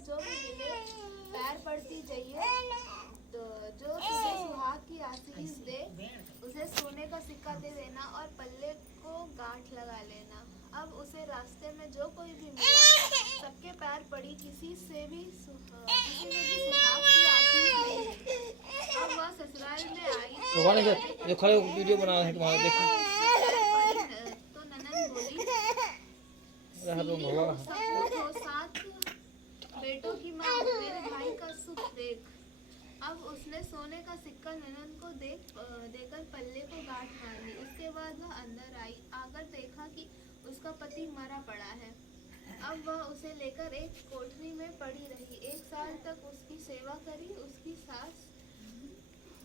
जो भी मिले पैर पड़ती जाइए। तो जो तुझे सुहाग की आशीष दे उसे सोने का सिक्का दे देना और पल्ले को गांठ लगा लेना। अब उसे रास्ते में जो कोई भी मिला सबके पैर पड़ी, किसी ने भी सुहाग की आशीष नहीं दी। अब वह ससुराल में आई ये खड़े वीडियो बना रहे हैं तुम्हारा, देखो तो ननद बोली, भगवान सबको साथ बेटों की माँ मेरे भाई का सुख देख। अब उसने सोने का सिक्का ननद को देकर पल्ले को गांठ मार ली। उसके बाद वह अंदर आई, आकर देखा कि उसका पति मरा पड़ा है। अब वह उसे लेकर एक कोठरी में पड़ी रही। 1 साल तक उसकी सेवा करी। उसकी सास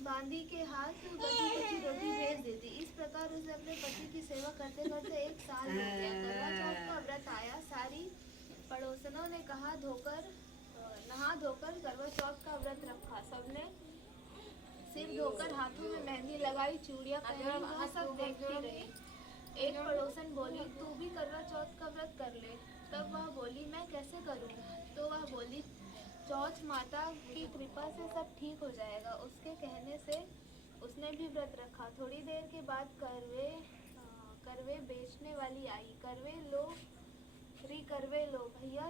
बांदी के हाथ बची रोटी भेज देती। इस प्रकार उसे अपने पति की सेवा करते करते 1 साल हो गया। करवा चौथ का व्रत आया। सारी पड़ोसनों ने नहा धोकर करवा चौथ का व्रत रखा। सबने सिर धोकर हाथों में मेहंदी लगाई, चूड़ियां पहनी, वह सब देखती रही। एक पड़ोसन बोली, तू भी करवा चौथ का व्रत कर ले। तब वह बोली, मैं कैसे करूं? तो वह बोली, चौथ माता की कृपा से सब ठीक हो जाएगा। उसके कहने से उसने भी व्रत रखा। थोड़ी देर के बाद करवे बेचने वाली आई। करवे लो भैया,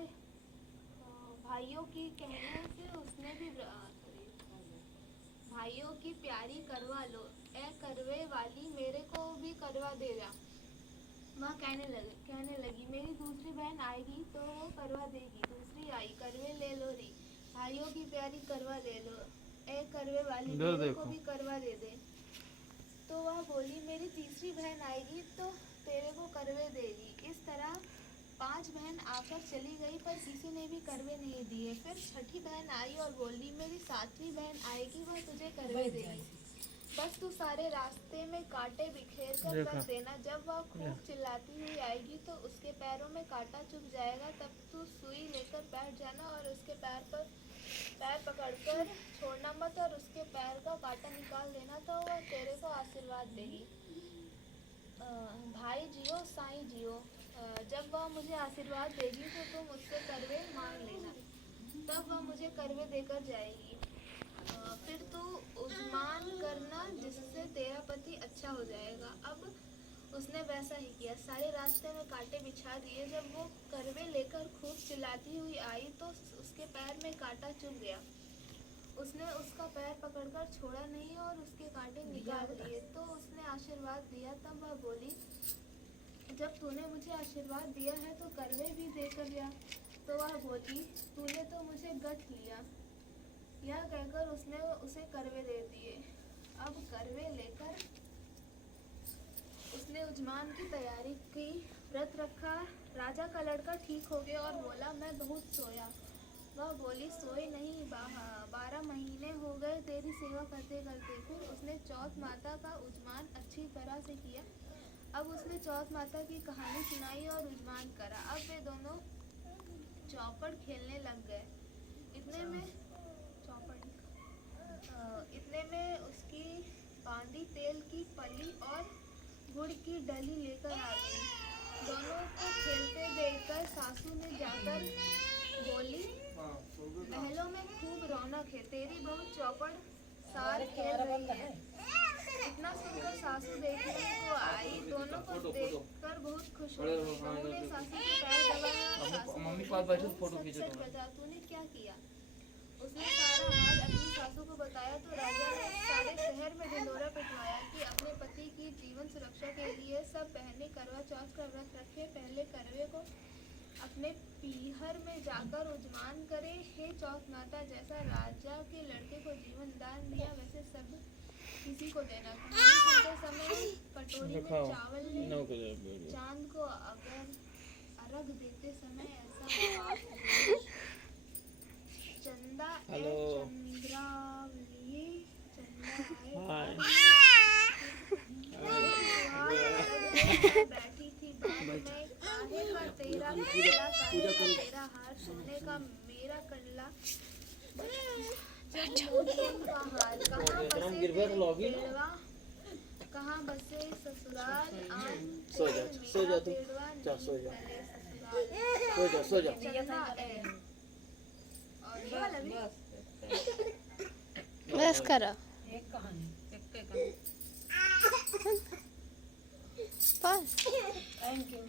भाइयों की कहने से उसने भी भाइयों की प्यारी करवा लो। ए करवे वाली, मेरे को भी करवा दे जा। वह कहने लगी, मेरी दूसरी बहन आएगी तो वो करवा देगी। दूसरी आई, करवे ले लो री, भाइयों की प्यारी करवा ले लो। ए करवे वाली, मेरे को भी करवा दे दे। तो वह बोली, मेरी तीसरी बहन आएगी तो तेरे को करवे देगी। इस तरह 5 बहन आकर चली गई, पर किसी ने भी करवे नहीं दिए। फिर छठी बहन आई और बोली, मेरी 7वीं बहन आएगी, वह तुझे करवे देगी। बस तू सारे रास्ते में कांटे बिखेर कर रख देना। जब वह खूब चिल्लाती हुई आएगी तो उसके पैरों में कांटा चुभ जाएगा। तब तू सुई लेकर बैठ जाना और उसके पैर पकड़कर छोड़ना मत और उसके पैर का कांटा निकाल देना, तो वह तेरे को आशीर्वाद देगी। भाई जियो, साईं जियो। जब वह मुझे आशीर्वाद देगी तो तुम मुझसे करवे मांग लेना। तब वह मुझे करवे देकर जाएगी। फिर तू उजमान करना, जिससे तेरा पति अच्छा हो जाएगा। अब उसने वैसा ही किया। सारे रास्ते में कांटे बिछा दिए। जब वो करवे लेकर खूब चिल्लाती हुई आई तो उसके पैर में कांटा चुभ गया। उसने उसका पैर पकड़कर छोड़ा नहीं और उसके कांटे निकाल दिए। तो उसने आशीर्वाद दिया। तब वह बोली, जब तूने मुझे आशीर्वाद दिया है तो करवे भी देकर जा। तो वह बोली, तूने तो मुझे गठ लिया। यह कहकर उसने उसे करवे दे दिए। अब करवे लेकर उसने उजमान की तैयारी की, व्रत रखा। राजा का लड़का ठीक हो गया और बोला, मैं बहुत सोया। वह बोली, सोए नहीं, 12 महीने हो गए तेरी सेवा करते करते। फिर उसने चौथ माता का उजमान अच्छी तरह से किया। अब उसने चौथ माता की कहानी सुनाई और उजमान करा। अब वे दोनों चौपड़ खेलने लग गए। इतने में उसकी बांदी तेल की पली और गुड़ की डली लेकर आ गई। दोनों को खेलते देखकर सासू ने जाकर बोली, महलों में खूब रौनक है, तेरी बहू चौपड़ सार खेल रही है। इतना सुनकर सासू देखने को आई। दोनों को देखकर बहुत खुश हो गई। बहू ने सासू के पैर दबाया। सासू मम्मी पास बैठे तो फोटो खींचो। तूने क्या किया? उसने सारा हाल अपनी सासू को बताया तो राजा ने सारे शहर में ढिंढोरा पिटवाया कि अपने पति की जीवन सुरक्षा के लिए सब बहनें करवा चौथ का व्रत रखे। पहले करवे को अपने पीहर में जाकर उजमान करे। हे चौथ माता, जैसा राजा के लड़के को जीवन दान दिया वैसे सब किसी को देना। कहानी सुनते समय कटोरी में चावल ले चांद को अगर अर्घ देते समय ऐसा चंदा चंद्रावली बैठी थी बाग में। काहे का तेरा कंडला, काहे का तेरा हार, सोने का मेरा कंडला। जब मोतियों का हार, कहाँ बसे ससुराल, सो जा तू, जा सो जा, सो जा। बस करो एक कहानी बस थैंक यू